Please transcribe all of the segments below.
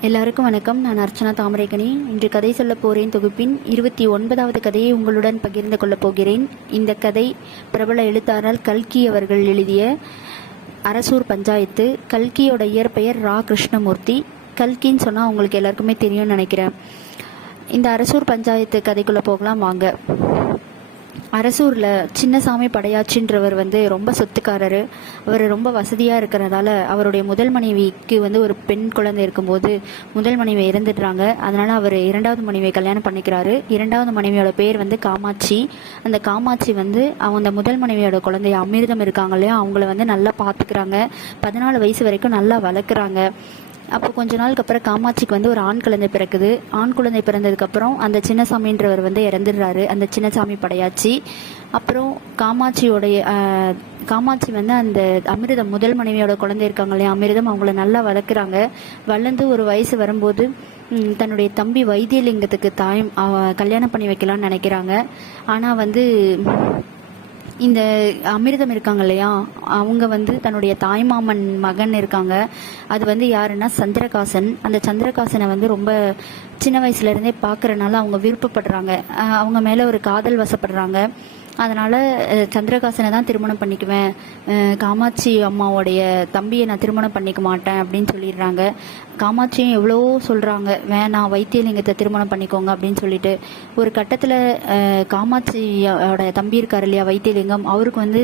எல்லாருக்கும் வணக்கம். நான் அர்ச்சனா தாமரைக்கணி இன்று கதை சொல்ல போகிறேன் தொகுப்பின் இருபத்தி ஒன்பதாவது கதையை உங்களுடன் பகிர்ந்து கொள்ளப் போகிறேன். இந்த கதை பிரபல எழுத்தாளர் கல்கி அவர்கள் எழுதிய அரசூர் பஞ்சாயத்து. கல்கியோட இயற்பெயர் ரா. கிருஷ்ணமூர்த்தி. கல்கின்னு சொன்னால் உங்களுக்கு எல்லாருக்குமே தெரியும்னு நினைக்கிறேன். இந்த அரசூர் பஞ்சாயத்து கதைக்குள்ளே போகலாம். வாங்க. அரசூரில் சின்னசாமி படையாச்சின்றவர் வந்து ரொம்ப சொத்துக்காரர். அவர் ரொம்ப வசதியாக இருக்கிறதால அவருடைய முதல் மனைவிக்கு வந்து ஒரு பெண் குழந்தை இருக்கும்போது முதல் மனைவி இறந்துடுறாங்க. அதனால் அவர் இரண்டாவது மனைவியை கல்யாணம் பண்ணிக்கிறாரு. இரண்டாவது மனைவியோட பேர் வந்து காமாட்சி. அந்த காமாட்சி வந்து அவங்க முதல் மனைவியோட குழந்தைய அமிர்தம் இருக்காங்க இல்லையா? அவங்கள வந்து நல்லா பார்த்துக்கிறாங்க பதினாலு வயசு வரைக்கும் நல்லா வளர்க்குறாங்க. அப்போ கொஞ்ச நாளுக்கு அப்புறம் காமாட்சிக்கு வந்து ஒரு ஆண் குழந்தை பிறக்குது. ஆண் குழந்தை பிறந்ததுக்கப்புறம் அந்த சின்னசாமின்றவர் வந்து இறந்துடுறாரு. அந்த சின்னசாமி படையாச்சி. அப்புறம் காமாட்சியோடைய காமாட்சி வந்து அந்த அமிர்தம் முதல் மனைவியோட குழந்தை இருக்காங்க இல்லையா? அமிர்தம் அவங்கள நல்லா வளர்க்குறாங்க. வளர்ந்து ஒரு வயசு வரும்போது தன்னுடைய தம்பி வைத்தியலிங்கத்துக்கு தாய் கல்யாணம் பண்ணி வைக்கலாம்னு நினைக்கிறாங்க. ஆனால் வந்து இந்த அமிர்தம் இருக்காங்க இல்லையா? அவங்க வந்து தன்னுடைய தாய்மாமன் மகன் இருக்காங்க. அது வந்து யாருன்னா சந்திரகாசன். அந்த சந்திரகாசனை வந்து ரொம்ப சின்ன வயசுல இருந்தே பார்க்கறனால அவங்க விருப்பப்படுறாங்க. அவங்க மேல ஒரு காதல் வசப்படுறாங்க. அதனால் சந்திரகாசனை தான் திருமணம் பண்ணிக்குவேன். காமாட்சி அம்மாவுடைய தம்பியை நான் திருமணம் பண்ணிக்க மாட்டேன் அப்படின்னு சொல்லிடுறாங்க. காமாட்சியும் எவ்வளோ சொல்கிறாங்க வேணாம் வைத்தியலிங்கத்தை திருமணம் பண்ணிக்கோங்க அப்படின்னு சொல்லிட்டு. ஒரு கட்டத்தில் காமாட்சியோட தம்பி இருக்கார் இல்லையா வைத்தியலிங்கம் அவருக்கு வந்து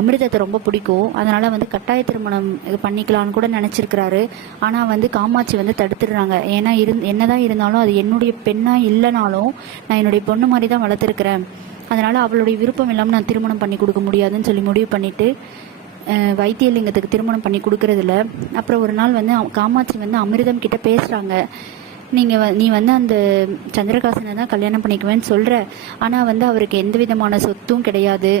அமிர்தத்தை ரொம்ப பிடிக்கும். அதனால் வந்து கட்டாய திருமணம் பண்ணிக்கலான்னு கூட நினச்சிருக்கிறாரு. ஆனால் வந்து காமாட்சி வந்து தடுத்துடுறாங்க. ஏன்னா இருந் என்னதான் இருந்தாலும் அது என்னுடைய பெண்ணாக இல்லைனாலும் நான் என்னுடைய பொண்ணு மாதிரி தான் வளர்த்துருக்குறேன். அதனால் அவளுடைய விருப்பம் இல்லாமல் நான் திருமணம் பண்ணி கொடுக்க முடியாதுன்னு சொல்லி முடிவு பண்ணிட்டு வைத்தியலிங்கத்துக்கு திருமணம் பண்ணி கொடுக்கறதில்ல. அப்புறம் ஒரு நாள் வந்து காமாட்சி வந்து அமிர்தம் கிட்ட பேசுகிறாங்க நீங்கள் வ- நீ வந்து அந்த சந்திரகாசனை தான் கல்யாணம் பண்ணிக்குவேன்னு சொல்கிற ஆனால் வந்து அவருக்கு எந்த விதமான சொத்தும் கிடையாது.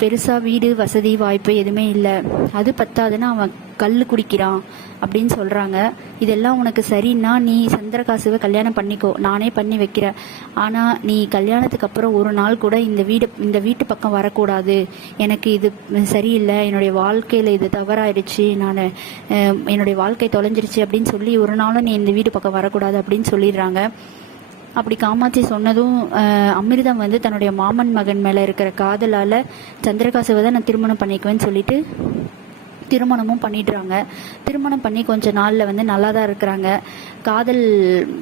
பெருசாக வீடு வசதி வாய்ப்பு எதுவுமே இல்லை. அது பத்தாதுன்னா அவன் கல் குடிக்கிறான் அப்படின்னு சொல்கிறாங்க இதெல்லாம் உனக்கு சரின்னா நீ சந்திரகாசுவை கல்யாணம் பண்ணிக்கோ. நானே பண்ணி வைக்கிறேன். ஆனால் நீ கல்யாணத்துக்கு அப்புறம் ஒரு நாள் கூட இந்த வீடு இந்த வீட்டு பக்கம் வரக்கூடாது. எனக்கு இது சரியில்லை. என்னுடைய வாழ்க்கையில் இது தவறாயிடுச்சு. நான் என்னுடைய வாழ்க்கை தொலைஞ்சிருச்சு அப்படின்னு சொல்லி ஒரு நாளும் நீ இந்த வீட்டு பக்கம் வரக்கூடாது அப்படின்னு சொல்லிடுறாங்க. அப்படி காமாட்சி சொன்னதும் அமிர்தம் வந்து தன்னுடைய மாமன் மகன் மேல இருக்கிற காதலால சந்திரகாசுவை தான் நான் திருமணம் பண்ணிக்குவேன்னு சொல்லிட்டு திருமணமும் பண்ணிடுறாங்க. திருமணம் பண்ணி கொஞ்ச நாளில் வந்து நல்லா தான் இருக்கிறாங்க. காதல்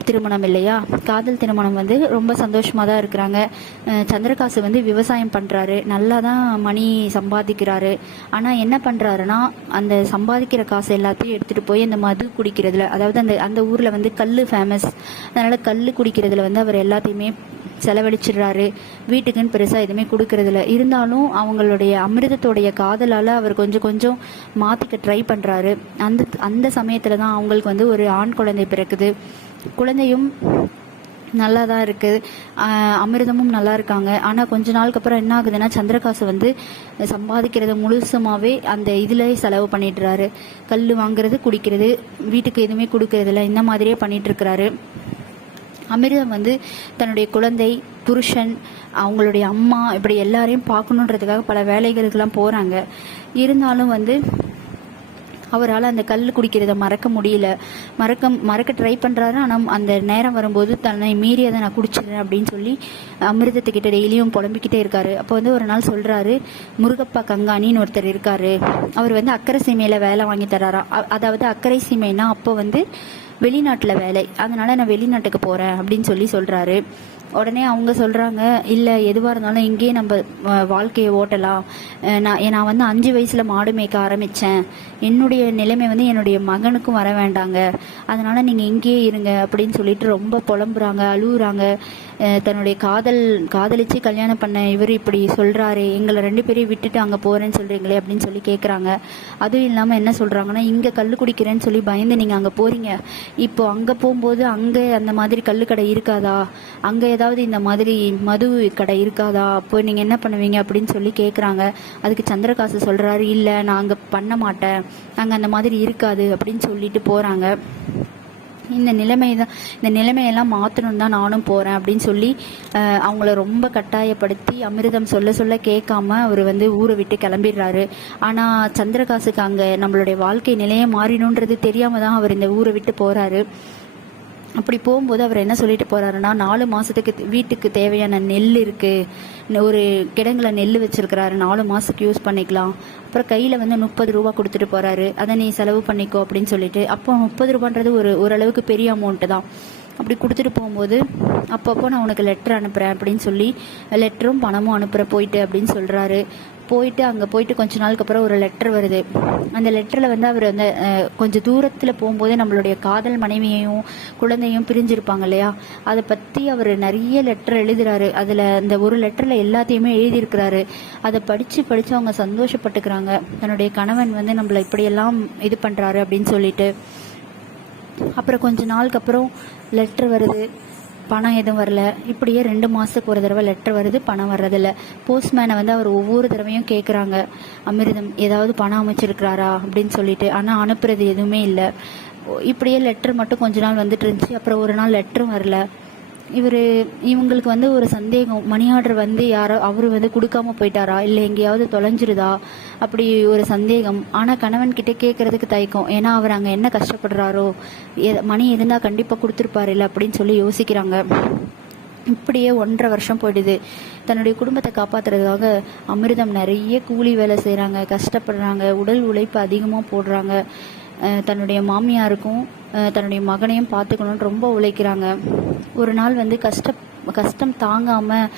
திருமணம் இல்லையா? காதல் திருமணம் வந்து ரொம்ப சந்தோஷமாக தான் இருக்கிறாங்க. சந்திரகாசு வந்து விவசாயம் பண்ணுறாரு நல்லா தான் மணி சம்பாதிக்கிறாரு. ஆனால் என்ன பண்ணுறாருன்னா அந்த சம்பாதிக்கிற காசு எல்லாத்தையும் எடுத்துகிட்டு போய் அந்த மது குடிக்கிறதுல அதாவது அந்த அந்த ஊரில் வந்து கல் ஃபேமஸ் அதனால் கல் குடிக்கிறதுல வந்து அவர் எல்லாத்தையுமே செலவழிச்சிடுறாரு. வீட்டுக்குன்னு பெருசாக எதுவுமே கொடுக்கறதில்ல. இருந்தாலும் அவங்களுடைய அமிர்தத்தோடைய காதலால் அவர் கொஞ்சம் கொஞ்சம் மாற்றிக்க ட்ரை பண்ணுறாரு அந்த அந்த சமயத்தில் தான் அவங்களுக்கு வந்து ஒரு ஆண் குழந்தை பிறக்குது. குழந்தையும் நல்லா தான் இருக்குது அமிர்தமும் நல்லா இருக்காங்க. ஆனால் கொஞ்ச நாளுக்கு அப்புறம் என்ன ஆகுதுன்னா சந்திரகாசு வந்து சம்பாதிக்கிறத முழுசுமாவே அந்த இதில் செலவு பண்ணிடுறாரு. கல் வாங்குறது குடிக்கிறது வீட்டுக்கு எதுவுமே கொடுக்கறதில்ல. இந்த மாதிரியே பண்ணிட்டு இருக்கிறாரு. அமிர்தம் வந்து தன்னுடைய குழந்தை புருஷன் அவங்களுடைய அம்மா இப்படி எல்லாரையும் பார்க்கணுன்றதுக்காக பல வேலைகளுக்கெல்லாம் போகிறாங்க இருந்தாலும் வந்து அவரால் அந்த கல் குடிக்கிறத மறக்க முடியல. மறக்க மறக்க ட்ரை பண்ணுறாரு ஆனால் அந்த நேரம் வரும்போது தன்னை மீறி அதை நான் குடிச்சிடுறேன் அப்படின்னு சொல்லி அமிர்தத்துக்கிட்ட டெய்லியும் புலம்பிக்கிட்டே இருக்காரு. அப்போ வந்து ஒரு நாள் சொல்கிறாரு முருகப்பா கங்காணின்னு ஒருத்தர் இருக்காரு. அவர் வந்து அக்கறை சீமையில் வேலை வாங்கி தராராம் அதாவது அக்கறை சீமைனா அப்போ வந்து வெளிநாட்டில் வேலை. அதனால நான் வெளிநாட்டுக்கு போகிறேன் அப்படின்னு சொல்லி சொல்கிறாரு உடனே அவங்க சொல்கிறாங்க இல்லை எதுவாக இருந்தாலும் இங்கேயே நம்ம வாழ்க்கையை ஓட்டலாம். நான் நான் வந்து அஞ்சு வயசில் மாடு மேய்க்க ஆரம்பித்தேன் என்னுடைய நிலைமை வந்து என்னுடைய மகனுக்கும் வர வேண்டாங்க. அதனால் நீங்கள் இங்கேயே இருங்க அப்படின்னு சொல்லிட்டு ரொம்ப புலம்புறாங்க அழுகுறாங்க தன்னுடைய காதல் காதலிச்சு கல்யாணம் பண்ண இவர் இப்படி சொல்றாரு எங்களை ரெண்டு பேரையும் விட்டுட்டு அங்கே போறேன்னு சொல்றீங்களே அப்படின்னு சொல்லி கேட்குறாங்க அதுவும் இல்லாமல் என்ன சொல்றாங்கன்னா இங்கே கல் குடிக்கிறேன்னு சொல்லி பயந்து நீங்கள் அங்கே போறீங்க. இப்போ அங்கே போகும்போது அங்கே அந்த மாதிரி கல் கடை இருக்காதா? அங்கே ஏதாவது இந்த மாதிரி மது கடை இருக்காதா? அப்போ நீங்கள் என்ன பண்ணுவீங்க? அப்படின்னு சொல்லி கேட்குறாங்க அதுக்கு சந்திரகாசு சொல்றாரு இல்லை நான் அங்கே பண்ண மாட்டேன். அங்கே அந்த மாதிரி இருக்காது. அப்படின்னு சொல்லிட்டு போகிறாங்க இந்த நிலைமை தான் இந்த நிலைமையெல்லாம் மாற்றணும் தான் நானும் போகிறேன் அப்படின்னு சொல்லி அவங்கள ரொம்ப கட்டாயப்படுத்தி அமிர்தம் சொல்ல சொல்ல கேட்காம அவர் வந்து ஊரை விட்டு கிளம்பிடுறாரு. ஆனால் சந்திரகாசுக்கு அங்கே நம்மளுடைய வாழ்க்கை நிலையே மாறினுன்றது தெரியாமல் தான் அவர் இந்த ஊரை விட்டு போகிறாரு அப்படி போகும்போது அவர் என்ன சொல்லிட்டு போறாருன்னா நாலு மாசத்துக்கு வீட்டுக்கு தேவையான நெல் இருக்கு. ஒரு கிடங்குல நெல் வச்சிருக்கிறாரு. நாலு மாசத்துக்கு யூஸ் பண்ணிக்கலாம். அப்புறம் கையில வந்து முப்பது ரூபா கொடுத்துட்டு போறாரு. அதை நீ செலவு பண்ணிக்கோ அப்படின்னு சொல்லிட்டு. அப்போ முப்பது ரூபான்றது ஒரு ஓரளவுக்கு பெரிய அமௌண்ட்டு தான். அப்படி கொடுத்துட்டு போகும்போது அப்பப்போ நான் உனக்கு லெட்டர் அனுப்புகிறேன் அப்படின்னு சொல்லி லெட்டரும் பணமும் அனுப்புகிற போயிட்டு அப்படின்னு சொல்கிறாரு போயிட்டு அங்கே போயிட்டு கொஞ்ச நாளுக்கு அப்புறம் ஒரு லெட்டர் வருது. அந்த லெட்டரில் வந்து அவர் வந்து கொஞ்சம் தூரத்தில் போகும்போதே நம்மளுடைய காதல் மனைவியையும் குழந்தையும் பிரிஞ்சிருப்பாங்க இல்லையா? அதை பற்றி அவர் நிறைய லெட்டர் எழுதுறாரு. அதில் அந்த ஒரு லெட்டரில் எல்லாத்தையுமே எழுதியிருக்கிறாரு. அதை படித்து படித்து அவங்க சந்தோஷப்பட்டுக்கிறாங்க. தன்னுடைய கணவன் வந்து நம்மளை இப்படியெல்லாம் இது பண்ணுறாரு அப்படின்னு சொல்லிட்டு. அப்புறம் கொஞ்ச நாளுக்கு அப்புறம் லெட்ரு வருது. பணம் எதுவும் வரல. இப்படியே ரெண்டு மாதத்துக்கு ஒரு தடவை லெட்டர் வருது பணம் வர்றதில்ல. போஸ்ட்மேனை வந்து அவர் ஒவ்வொரு தடவையும் கேட்குறாங்க அமிர்தம் ஏதாவது பணம் அமைச்சிருக்கிறாரா? அப்படின்னு சொல்லிட்டு. ஆனால் அனுப்புறது எதுவுமே இல்லை. இப்படியே லெட்டர் மட்டும் கொஞ்ச நாள் வந்துட்டு இருந்துச்சு. அப்புறம் ஒரு நாள் லெட்டரும் வரல. இவர் இவங்களுக்கு வந்து ஒரு சந்தேகம். மணி ஆர்டர் வந்து யாரோ அவர் வந்து கொடுக்காம போயிட்டாரா? இல்லை எங்கேயாவது தொலைஞ்சிருதா? அப்படி ஒரு சந்தேகம். ஆனால் கணவன் கிட்ட கேட்கறதுக்கு தயக்கம். ஏன்னா அவர் அங்கே என்ன கஷ்டப்படுறாரோ? எ- மணி இருந்தால் கண்டிப்பாக கொடுத்துருப்பாரு இல்லை அப்படின்னு சொல்லி யோசிக்கிறாங்க. இப்படியே ஒன்றரை வருஷம் போயிடுது. தன்னுடைய குடும்பத்தை காப்பாத்துறதுக்காக அமிர்தம் நிறைய கூலி வேலை செய்கிறாங்க கஷ்டப்படுறாங்க. உடல் உழைப்பு அதிகமாக போடுறாங்க. தன்னுடைய மாமியாருக்கும் தன்னுடைய மகனையும் பார்த்துக்கணும்னு ரொம்ப உழைக்கிறாங்க. ஒரு நாள் வந்து கஷ்ட கஷ்டம் தாங்காமல்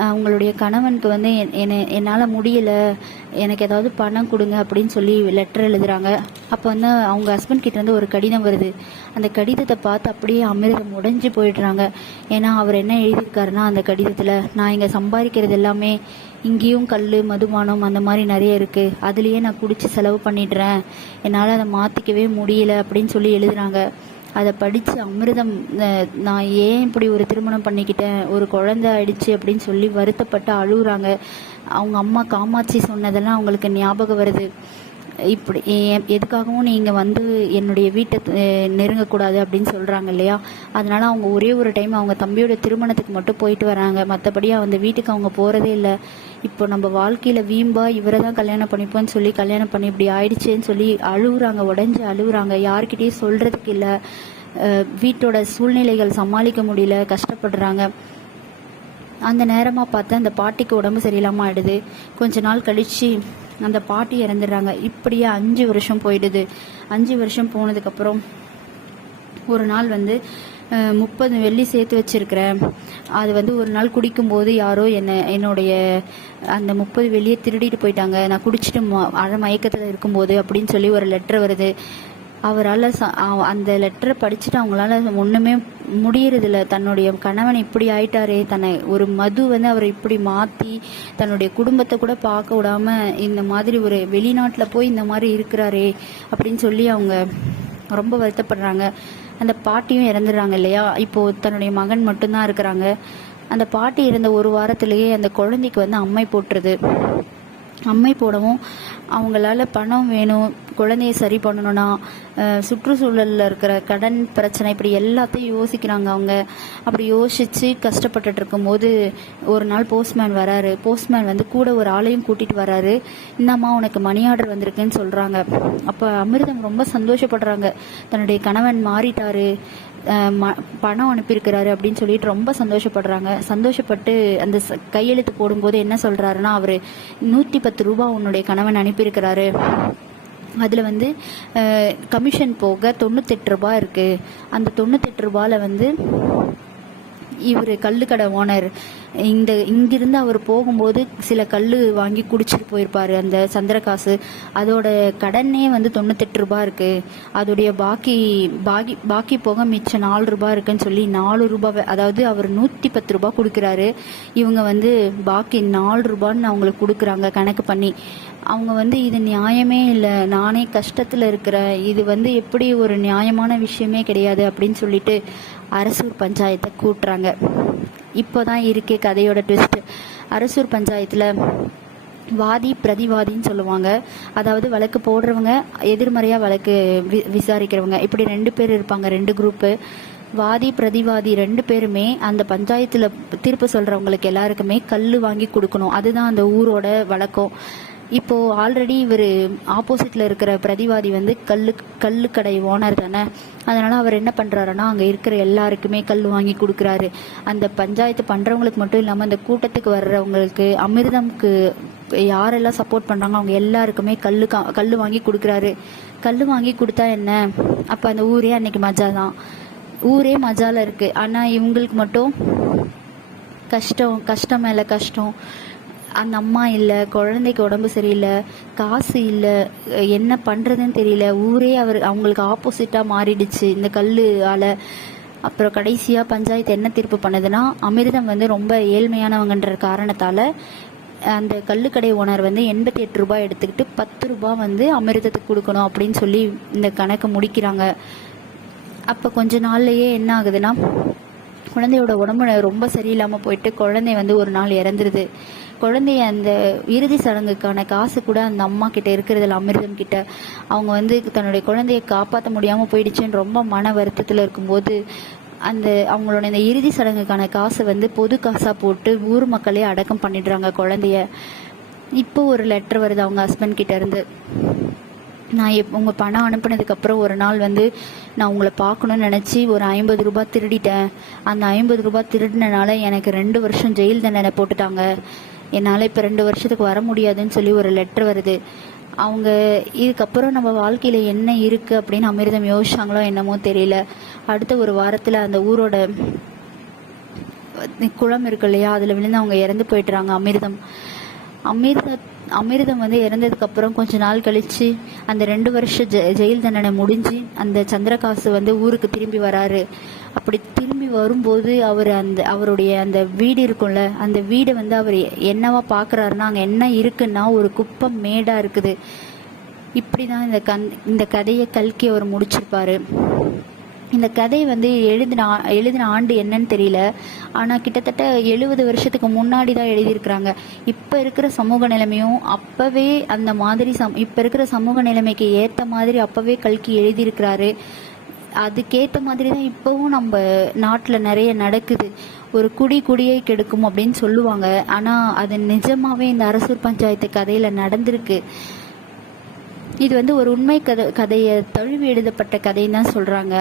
அவங்களுடைய கணவனுக்கு வந்து என்- என்னை என்னால் முடியல. எனக்கு ஏதாவது பணம் கொடுங்க அப்படின்னு சொல்லி லெட்டர் எழுதுறாங்க. அப்போ வந்து அவங்க ஹஸ்பண்ட் கிட்டேருந்து ஒரு கடிதம் வருது. அந்த கடிதத்தை பார்த்து அப்படியே அமிர்தம் உடைஞ்சு போயிடுறாங்க. ஏன்னா அவர் என்ன எழுதியிருக்காருன்னா அந்த கடிதத்தில் நான் இங்கே சம்பாதிக்கிறது எல்லாமே இங்கேயும் கல் மதுபானம் அந்த மாதிரி நிறைய இருக்குது அதுலேயே நான் குடித்து செலவு பண்ணிடுறேன். என்னால் அதை மாற்றிக்கவே முடியல அப்படின்னு சொல்லி எழுதுறாங்க. அதை படித்து அமிர்தம் நான் ஏன் இப்படி ஒரு திருமணம் பண்ணிக்கிட்டேன்? ஒரு குழந்தை ஆயிடுச்சு அப்படின்னு சொல்லி வருத்தப்பட்டு அழுகுறாங்க. அவங்க அம்மா காமாட்சி சொன்னதெல்லாம் அவங்களுக்கு ஞாபகம் வருது. இப்படி எதுக்காகவும் நீங்கள் வந்து என்னுடைய வீட்டை நெருங்கக்கூடாது அப்படின்னு சொல்கிறாங்க இல்லையா? அதனால அவங்க ஒரே ஒரு டைம் அவங்க தம்பியோட திருமணத்துக்கு மட்டும் போயிட்டு வராங்க. மற்றபடி அந்த வீட்டுக்கு அவங்க போகிறதே இல்லை. இப்போ நம்ம வாழ்க்கையில் வீம்பா இவரை தான் கல்யாணம் பண்ணிப்போன்னு சொல்லி கல்யாணம் பண்ணி இப்படி ஆயிடுச்சேன்னு சொல்லி அழுகுறாங்க உடஞ்சி அழுகுறாங்க யார்கிட்டயும் சொல்கிறதுக்கு இல்லை. வீட்டோட சூழ்நிலைகள் சமாளிக்க முடியல. கஷ்டப்படுறாங்க. அந்த நேரமாக பார்த்து அந்த பாட்டிக்கு உடம்பு சரியில்லாமல் ஆயிடுது. கொஞ்ச நாள் கழிச்சு அந்த பாட்டி இறந்துடுறாங்க. இப்படியே அஞ்சு வருஷம் போயிடுது. அஞ்சு வருஷம் போனதுக்கப்புறம் ஒரு நாள் வந்து முப்பது வெள்ளி சேர்த்து வச்சிருக்கிறேன் அது வந்து ஒரு நாள் குடிக்கும்போது யாரோ என்ன என்னுடைய அந்த முப்பது வெள்ளியை திருடிட்டு போயிட்டாங்க. நான் குடிச்சிட்டு ம- அரை மயக்கத்தில் இருக்கும்போது அப்படின்னு சொல்லி ஒரு லெட்டர் வருது. அவரால் அந்த லெட்டரை படிச்சுட்டு அவங்களால ஒன்றுமே முடியறதில்ல. தன்னுடைய கணவன் இப்படி ஆயிட்டாரே தன்னை ஒரு மது வந்து அவரை இப்படி மாற்றி தன்னுடைய குடும்பத்தை கூட பார்க்க விடாம இந்த மாதிரி ஒரு வெளிநாட்டில் போய் இந்த மாதிரி இருக்கிறாரே அப்படின்னு சொல்லி அவங்க ரொம்ப வருத்தப்படுறாங்க. அந்த பாட்டியும் இறந்துடுறாங்க இல்லையா? இப்போது தன்னுடைய மகன் மட்டும்தான் இருக்கிறாங்க. அந்த பாட்டி இறந்த ஒரு வாரத்திலேயே அந்த குழந்தைக்கு வந்து அம்மை போட்டுருது. அம்மை போடவும் அவங்களால பணம் வேணும் குழந்தைய சரி பண்ணணும்னா சுற்றுச்சூழலில் இருக்கிற கடன் பிரச்சனை இப்படி எல்லாத்தையும் யோசிக்கிறாங்க அவங்க. அப்படி யோசித்து கஷ்டப்பட்டுட்டு இருக்கும்போது ஒரு நாள் போஸ்ட்மேன் வராரு. போஸ்ட்மேன் வந்து கூட ஒரு ஆளையும் கூட்டிகிட்டு வராரு. இந்தாம்மா உனக்கு மணி ஆர்டர் வந்திருக்குன்னு சொல்கிறாங்க அப்போ அமிர்தம் ரொம்ப சந்தோஷப்படுறாங்க. தன்னுடைய கணவன் மாறிட்டாரு. பணம் அனுப்பியிருக்கிறாரு அப்படின்னு சொல்லிட்டு ரொம்ப சந்தோஷப்படுறாங்க. சந்தோஷப்பட்டு அந்த கையெழுத்து போடும்போது என்ன சொல்கிறாருன்னா அவர் நூற்றி பத்து ரூபா உன்னுடைய கணவன் அனுப்பியிருக்கிறாரு. அதில் வந்து கமிஷன் போக தொண்ணூத்தெட்டு ரூபாய் இருக்குது அந்த தொண்ணூத்தெட்டு ரூபாயில் வந்து இவர் கல்லுக்கடை ஓனர். இந்த இங்கிருந்து அவர் போகும்போது சில கல் வாங்கி குடிச்சிட்டு போயிருப்பார் அந்த சந்திரகாசு அதோட கடனே வந்து தொண்ணூத்தெட்டு ரூபாய் இருக்கு. அதோடைய பாக்கி பாக்கி பாக்கி போக மிச்சம் நாலு ரூபாய் இருக்குன்னு சொல்லி நாலு ரூபாய் அதாவது அவர் நூற்றி பத்து ரூபாய் கொடுக்குறாரு. இவங்க வந்து பாக்கி நாலு ரூபான்னு அவங்களுக்கு கொடுக்குறாங்க கணக்கு பண்ணி. அவங்க வந்து இது நியாயமே இல்லை நானே கஷ்டத்தில் இருக்கிறேன். இது வந்து எப்படி ஒரு நியாயமான விஷயமே கிடையாது அப்படின்னு சொல்லிட்டு அரசூர் பஞ்சாயத்தை கூட்டுறாங்க. இப்போதான் இருக்கே கதையோட ட்விஸ்ட் அரசூர் பஞ்சாயத்தில் வாதி பிரதிவாதின்னு சொல்லுவாங்க. அதாவது வழக்கு போடுறவங்க எதிர்மறையாக வழக்கு வி விசாரிக்கிறவங்க. இப்படி ரெண்டு பேர் இருப்பாங்க ரெண்டு குரூப்பு வாதி பிரதிவாதி ரெண்டு பேருமே அந்த பஞ்சாயத்தில் தீர்ப்பு சொல்கிறவங்களுக்கு எல்லாருக்குமே கல் வாங்கி கொடுக்கணும். அதுதான் அந்த ஊரோட வழக்கம். இப்போ ஆல்ரெடி இவர் ஆப்போசிட்ல இருக்கிற பிரதிவாதி வந்து கல்லு கல்லு கடை ஓனர் தானே. அதனால அவர் என்ன பண்றாருன்னா அங்க இருக்கிற எல்லாருக்குமே கல் வாங்கி கொடுக்குறாரு. அந்த பஞ்சாயத்து பண்றவங்களுக்கு மட்டும் இல்லாம அந்த கூட்டத்துக்கு வர்றவங்களுக்கு அமிர்தம்க்கு யாரெல்லாம் சப்போர்ட் பண்றாங்க அவங்க எல்லாருக்குமே கல்லு கா- கல்லு வாங்கி கொடுக்குறாரு. கல்லு வாங்கி கொடுத்தா என்ன? அப்ப அந்த ஊரே அன்னைக்கு மஜா தான். ஊரே மஜால இருக்கு. ஆனா இவங்களுக்கு மட்டும் கஷ்டம் கஷ்டம் மேல கஷ்டம். அந்த அம்மா இல்லை குழந்தைக்கு உடம்பு சரியில்லை காசு இல்லை என்ன பண்ணுறதுன்னு தெரியல. ஊரே அவர் அவங்களுக்கு ஆப்போசிட்டாக மாறிடுச்சு. இந்த கல்லுவால் அப்புறம் கடைசியாக பஞ்சாயத்து என்ன தீர்ப்பு பண்ணுதுன்னா அமிர்தம் வந்து ரொம்ப ஏழ்மையானவங்கன்ற காரணத்தால் அந்த கல்லுக்கடை ஓனர் வந்து எண்பத்தி எட்டு ரூபாய் எடுத்துக்கிட்டு பத்து ரூபாய் வந்து அமிர்தத்துக்கு கொடுக்கணும் அப்படின்னு சொல்லி இந்த கணக்கு முடிக்கிறாங்க. அப்போ கொஞ்ச நாள்லையே என்ன ஆகுதுன்னா குழந்தையோட உடம்பு ரொம்ப சரியில்லாமல் போயிட்டு குழந்தை வந்து ஒரு நாள் இறந்துருது. குழந்தைய அந்த இறுதி சடங்குக்கான காசு கூட அந்த அம்மா கிட்ட இருக்கிறதுல அமிர்தம் கிட்ட அவங்க வந்து தன்னுடைய குழந்தைய காப்பாற்ற முடியாமல் போயிடுச்சுன்னு ரொம்ப மன வருத்தத்தில் இருக்கும்போது அந்த அவங்களோட இந்த இறுதி சடங்குக்கான காசை வந்து பொது காசாக போட்டு ஊர் மக்களே அடக்கம் பண்ணிடுறாங்க குழந்தைய. இப்போ ஒரு லெட்டர் வருது அவங்க ஹஸ்பண்ட் கிட்ட இருந்து. நான் எப் உங்கள் பணம் அனுப்புனதுக்கப்புறம் ஒரு நாள் வந்து நான் உங்களை பார்க்கணும்னு நினச்சி ஒரு ஐம்பது ரூபாய் திருடிட்டேன். அந்த ஐம்பது ரூபாய் திருடினனால எனக்கு ரெண்டு வருஷம் ஜெயில் தண்டனை போட்டுட்டாங்க. என்னால் இப்போ ரெண்டு வருஷத்துக்கு வர முடியாதுன்னு சொல்லி ஒரு லெட்ரு வருது. அவங்க இதுக்கப்புறம் நம்ம வாழ்க்கையில் என்ன இருக்குது அப்படின்னு அமிர்தம் யோசிச்சாங்களோ என்னமோ தெரியல. அடுத்த ஒரு வாரத்தில் அந்த ஊரோட குளம் இருக்கு இல்லையா அதில் விழுந்து அவங்க இறந்து போயிட்டுறாங்க அமிர்தம். அமிர்த அமிர்தம் வந்து இறந்ததுக்கு அப்புறம் கொஞ்ச நாள் கழிச்சு அந்த ரெண்டு வருஷ ஜெ ஜெயில் தண்டனை முடிஞ்சு அந்த சந்திரகாசு வந்து ஊருக்கு திரும்பி வராரு. அப்படி திரும்பி வரும்போது அவர் அந்த அவருடைய அந்த வீடு இருக்கும்ல அந்த வீடை வந்து அவர் என்னவா பார்க்குறாருன்னா அங்கே என்ன இருக்குன்னா ஒரு குப்பம் மேடா இருக்குது. இப்படி தான் இந்த கந் இந்த கதையை கல்கி அவர் முடிச்சிருப்பாரு. இந்த கதை வந்து எழுதின எழுதின ஆண்டு என்னன்னு தெரியல. ஆனால் கிட்டத்தட்ட எழுபது வருஷத்துக்கு முன்னாடி தான் எழுதியிருக்கிறாங்க. இப்போ இருக்கிற சமூக நிலைமையும் அப்போவே அந்த மாதிரி சம் இப்போ இருக்கிற சமூக நிலைமைக்கு ஏற்ற மாதிரி அப்போவே கல்கி எழுதியிருக்கிறாரு. அதுக்கேற்ற மாதிரி தான் இப்போவும் நம்ம நாட்டில் நிறைய நடக்குது. ஒரு குடி குடியை கெடுக்கும் அப்படின்னு சொல்லுவாங்க. ஆனால் அது நிஜமாகவே இந்த அரசூர் பஞ்சாயத்து கதையில் நடந்திருக்கு. இது வந்து ஒரு உண்மை கதை கதையை தழுவி எழுதப்பட்ட கதைன்னு தான் சொல்கிறாங்க